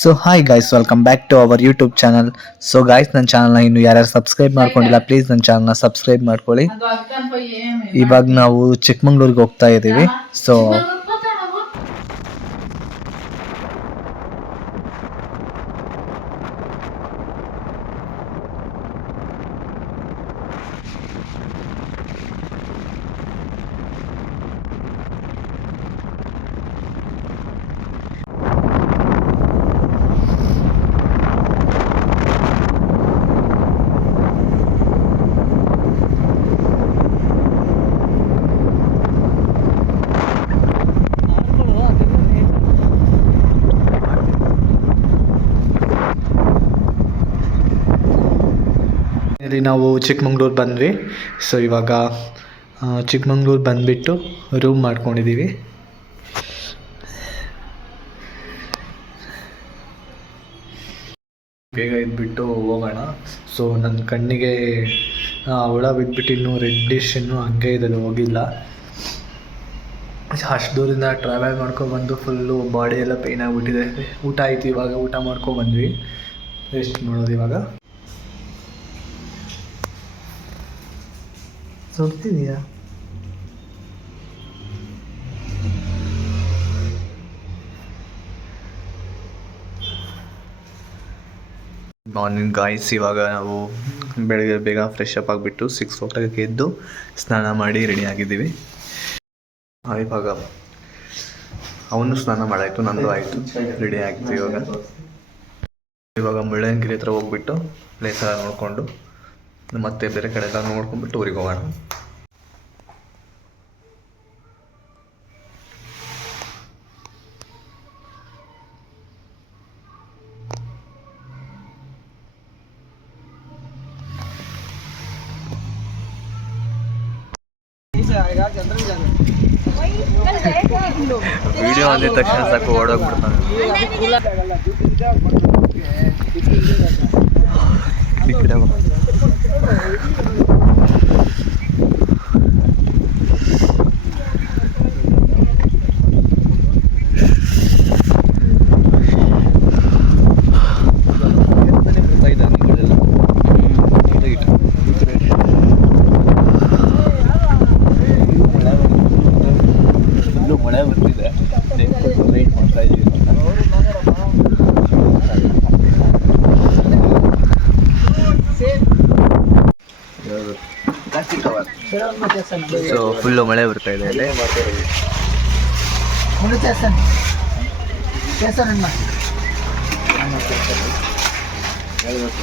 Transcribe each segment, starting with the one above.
So hi guys welcome back to our YouTube channel so guys ನನ್ನ ಚಾನಲ್ನ ಇನ್ನು ಯಾರ್ಯಾರು ಸಬ್ಸ್ಕ್ರೈಬ್ ಮಾಡ್ಕೊಂಡಿಲ್ಲ ಪ್ಲೀಸ್ ನನ್ನ ಚಾನಲ್ನ ಸಬ್ಸ್ಕ್ರೈಬ್ ಮಾಡ್ಕೊಳ್ಳಿ. ಇವಾಗ ನಾವು ಚಿಕ್ಕಮಂಗ್ಳೂರಿಗೆ ಹೋಗ್ತಾ ಇದ್ದೀವಿ ಸೊ ಇಲ್ಲಿ ನಾವು ಚಿಕ್ಕಮಂಗ್ಳೂರು ಬಂದ್ವಿ. ಸೊ ಇವಾಗ ಚಿಕ್ಕಮಂಗ್ಳೂರು ಬಂದುಬಿಟ್ಟು ರೂಮ್ ಮಾಡ್ಕೊಂಡಿದ್ದೀವಿ ಬೇಗ ಇದ್ಬಿಟ್ಟು ಹೋಗೋಣ. ಸೊ ನನ್ನ ಕಣ್ಣಿಗೆ ಹುಳ ಬಿದ್ಬಿಟ್ಟು ಇನ್ನೂ ರೆಡ್ಡಿಶ್ ಇನ್ನೂ ಹಂಗೆ ಇದೆ ಹೋಗಿಲ್ಲ. ಅಷ್ಟು ದೂರದಿಂದ ಟ್ರಾವೆಲ್ ಮಾಡ್ಕೊಬಂದು ಫುಲ್ಲು ಬಾಡಿ ಎಲ್ಲ ಪೇಯ್ನ್ ಆಗಿಬಿಟ್ಟಿದೆ. ಊಟ ಆಯ್ತು ಇವಾಗ, ಊಟ ಮಾಡ್ಕೊಬಂದ್ವಿ ರೆಸ್ಟ್ ಮಾಡೋದು ಇವಾಗ. ಸುಡ್ತಿದೀಯಾ ಮಾರ್ನಿಂಗ್ ಗಾಯ್ಸ್ ಇವಾಗ ನಾವು ಬೆಳಗ್ಗೆ ಬೇಗ ಫ್ರೆಶ್ ಅಪ್ ಆಗಿಬಿಟ್ಟು ಸಿಕ್ಸ್ ಓ ಎದ್ದು ಸ್ನಾನ ಮಾಡಿ ರೆಡಿ ಆಗಿದ್ದೀವಿ. ಇವಾಗ ಅವನು ಸ್ನಾನ ಮಾಡಾಯಿತು, ನಂದು ಆಯಿತು. ರೆಡಿ ಆಗಿತ್ತು ಇವಾಗ. ಇವಾಗ ಮುಳ್ಳಯ್ಯನಗಿರಿ ಹತ್ರ ಹೋಗ್ಬಿಟ್ಟು ಪ್ಲೇಸ್ ಎಲ್ಲ ನೋಡಿಕೊಂಡು ಮತ್ತೆ ಬೇರೆ ಕಡೆ ಎಲ್ಲ ನೋಡ್ಕೊಂಡ್ಬಿಟ್ಟು ಊರಿಗೆ ಹೋಗೋಣ. ವಿಡಿಯೋ ಅಂದಿದ ತಕ್ಷಣ ಸಾಕು ಓಡೋಗ್ಬಿಡ್ತಾನೆ ಈ ಕಡೆ ಬಾ. ಇಲ್ಲೂ ಮಳೆ ಬರ್ತಿದೆ. ವೆಯ್ಟ್ ಮಾಡ್ತಾ ಇದ್ದೀವಿ ಸೊ ಫುಲ್ಲು ಮಳೆ ಬರ್ತಾ ಇದೆ ಇಲ್ಲಿ ಹೇಳ್ಬೇಕು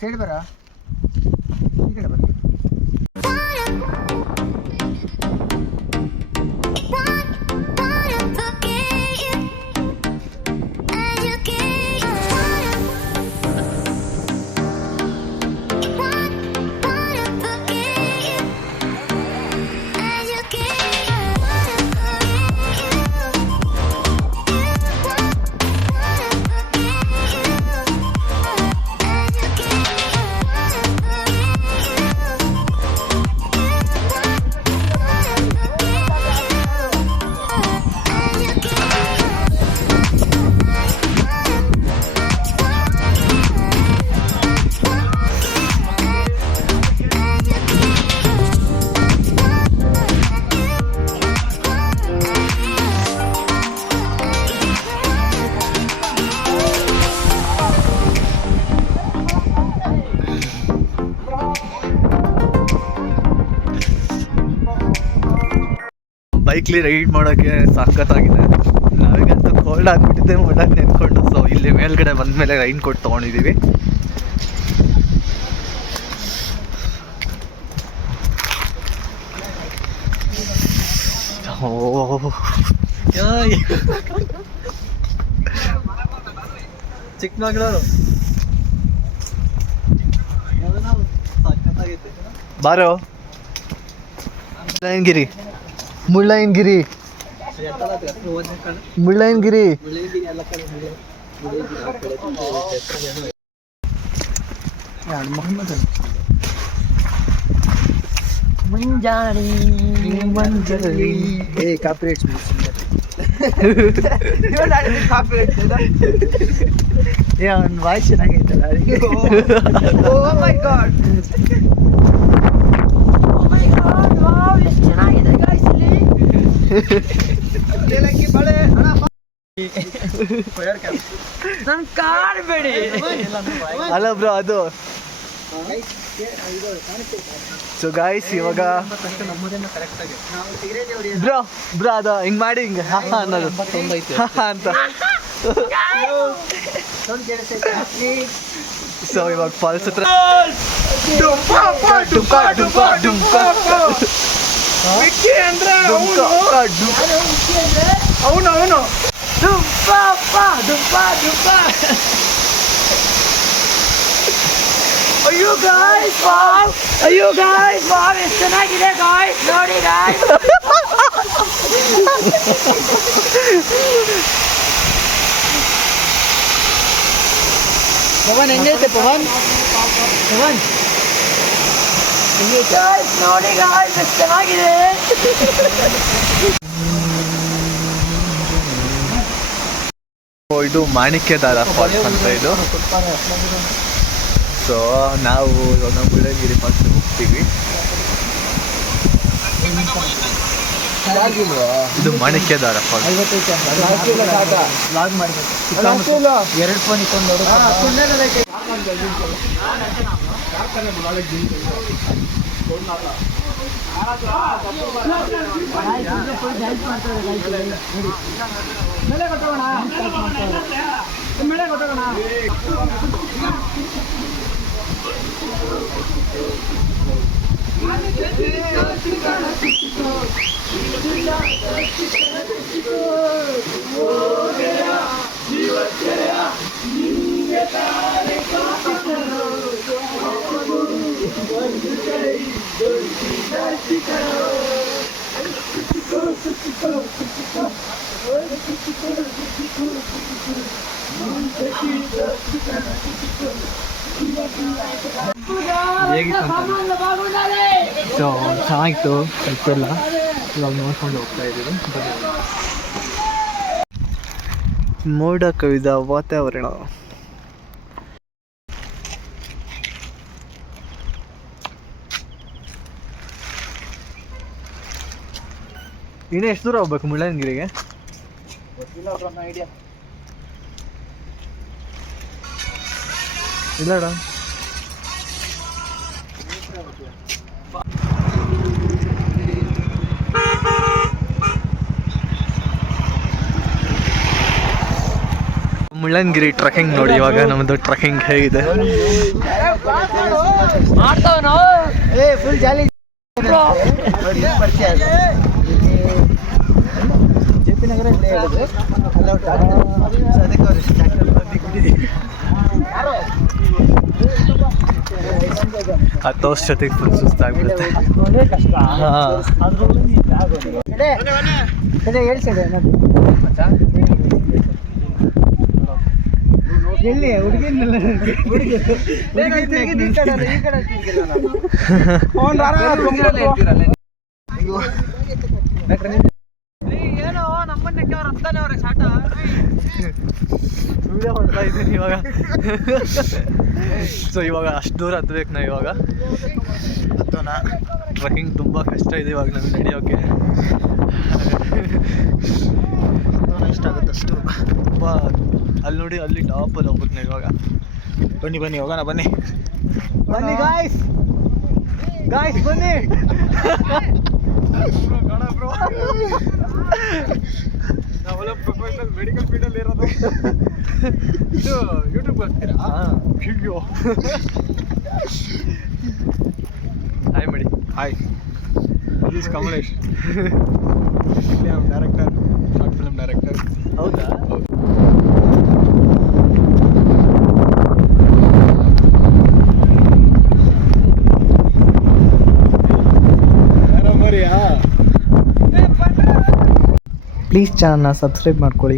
ಸೈಡ್ ಬರ ಈ ಕಡೆ ಬೈಕ್ಲಿ ರೈಡ್ ಮಾಡೋಕ್ಕೆ ಸಖತ್ತಾಗಿದೆ. ನಾವೀಗಂತೂ ಕೋಲ್ಡ್ ಆಗಿಬಿಟ್ಟಿದೆ ಒಳಗೆ ನೆನ್ಕೊಂಡು ಸೊ ಇಲ್ಲಿ ಮೇಲ್ಗಡೆ ಬಂದಮೇಲೆ ರೈನ್ ಕೋಟ್ ತೊಗೊಂಡಿದ್ದೀವಿ ಚಿಕ್ಕಮಗಳೂರು. ಬಾರೋ. ಮುಳ್ಳಯ್ಯನಗಿರಿ ಮುಳ್ಳಯ್ಯನಗಿರಿ. ಮುಳ್ಳಯ್ಯನಗಿರಿ. ಮುಂಜಾನೆ ಮಂಜರಿ ಏ ಕಾಪಿರೇಟ್ ಏ ಅವ್ನ ವಾಯ್ಸ್ ಚೆನ್ನಾಗೈತಲ್ಲ ಓ my god oh my god wow ಎಷ್ಟು ಚೆನ್ನಾಗಿದೆ ಗಾಯ್ಸ್ ಇಲ್ಲಿ ನನ್ ಕಾಡ್ಬೇಡಿ ಅಲ್ಲ ಬ್ರೋ ಅದು. ಸೊ ಗಾಯ್ಸ್ ಇವಾಗ ಬ್ರೋ ಬ್ರೋ ಅದು ಹಿಂಗ್ ಮಾಡಿ ಹಿಂಗೆ. ಅನ್ನೋದು. ಅಂತ. ಸೊ ಇವಾಗ ಫಾಲ್ಸ್ ಹತ್ರ ಡುಂಕ, ಡುಂಕ, ಡುಂಕ. ಡುಂಕ, ಡುಂಕ. ಅವನು ದುಪ್ಪ ದುಪ್ಪ ದುಪ್ಪ ಅಯ್ಯೋ ಗಾಯ್ಸ್ ವಾವ್. ಅಯ್ಯೋ ಗಾಯ್ಸ್ ವಾವ್. ಎಷ್ಟು ಚೆನ್ನಾಗಿದೆ ಗಾಯ್ಸ್ ನೋಡಿ ಗಾಯ್ಸ್ ಪವನ್ ಹೆಂಗೈತೆ ಪವನ್? ಪವನ್. ಗಾಯ್ಸ್ ನೋಡಿ ಗಾಯ್ಸ್ ಎಷ್ಟು ಚೆನ್ನಾಗಿದೆ ಇದು ಮಾಣಿಕ್ಯದಾರ ಫಾಲ್ಸ್ ಅಂತ ಇದು. ಸೊ ನಾವು ಇವಾಗ ಮುಳ್ಳಗಿರಿ ಫಾಲ್ಸ್ ಹೋಗ್ತೀವಿ. ಇದು ಮಾಣಿಕ್ಯದಾರ ಫಾಲ್ಸ್ ಲಾಗ್ ಮಾಡ್ಬೇಕು. ಎರಡು ಫೋನ್ ಇಟ್ಕೊಂಡು ಮೇಲೆ ಕೊಟ್ಟೋಣ ಮೇಲೆ ಕೊಟ್ಟೋಣ I'm ಸೊ ಚೆನ್ನಾಗಿತ್ತು ಎಲ್ಲ ಇವಾಗ ನೋಡ್ಕೊಂಡು ಹೋಗ್ತಾ ಇದ್ದೀವಿ ಮೋಡ ಕವಿದ ವಾತಾವರಣ ಇನ್ನೇ ಎಷ್ಟು ದೂರ ಹೋಗ್ಬೇಕು ಮುಳ್ಳಯ್ಯನಗಿರಿಗೆ ಐಡಿಯಾ ಇಲ್ಲಡ. ಮುಳ್ಳಂಗಿರಿ ಟ್ರೆಕಿಂಗ್ ನೋಡಿ ಇವಾಗ ನಮ್ಮದು ಟ್ರೆಕಿಂಗ್ ಹೇಗಿದೆ. ನಗರ ಇಲ್ಲೇ ಇರೋದು ಅಲ್ಲ ಅವ್ರು tractor- ಸೊ ಅದಕ್ಕೆ ಅವ್ರು tractor ಬಂದು ಕೂತಿದ್ದೀವಿ. ಹತ್ತು ಜೊತೆಗೆ ಫುಲ್ ಸುಸ್ತಾಗ್ಬಿಡುತ್ತೆ ಈ. ಎಲ್ಲಿ ಹುಡುಗಿನೆಲ್ಲ ಹುಡುಗಿ ಈ ಅಲ್ಲ, ಈ ಕಡೆ ತಿರ್ಗಿಲ್ಲ ನಾವು. ಏನೋ ನಮ್ಮನ್ನ ಅವ್ರು ಅಂತಾನೆ ಅವ್ರೆ ಶಾಟ ವಿಡಿಯೋ ಮಾಡ್ತಾ ಇದ್ದೀನಿ ಇವಾಗ. ಸೊ ಇವಾಗ ಅಷ್ಟು ದೂರ ಹತ್ಬೇಕು ನಾವು ಇವಾಗ. ಹತ್ತೋಣ. ಟ್ರೆಕ್ಕಿಂಗ್ ತುಂಬ ಕಷ್ಟ ಇದೆ ಇವಾಗ ನಮಗೆ ನಡೆಯೋಕ್ಕೆ ಎಷ್ಟಾಗುತ್ತೆ ಅಷ್ಟು. ತುಂಬ ಅಲ್ಲಿ ನೋಡಿ ಅಲ್ಲಿ ಟಾಪಲ್ಲಿ ಹೋಗ್ಬೇಕು ನಾವು ಇವಾಗ. ಬನ್ನಿ ಬನ್ನಿ ಹೋಗೋಣ ಬನ್ನಿ. ಬನ್ನಿ ಗಾಯ್ಸ್ ಗಾಯ್ಸ್ ಬನ್ನಿ. ನಾವೆಲ್ಲ ಪ್ರೊಫೆಷನಲ್ ಮೆಡಿಕಲ್ ಫೀಲ್ಡ್ ಅಲ್ಲಿ ಇರೋದು. ಇದು ಯೂಟ್ಯೂಬ್ ಹಾಕ್ತೀರಾ ಅಯ್ಯೋ. ಹಾಯ್ ಮಾಡಿ hi this Kamalesh director short film director ಹೌದಾ? ಮರಿಯಾ ಪ್ಲೀಸ್ ಚಾನಲ್ನ ಸಬ್ಸ್ಕ್ರೈಬ್ ಮಾಡ್ಕೊಳ್ಳಿ.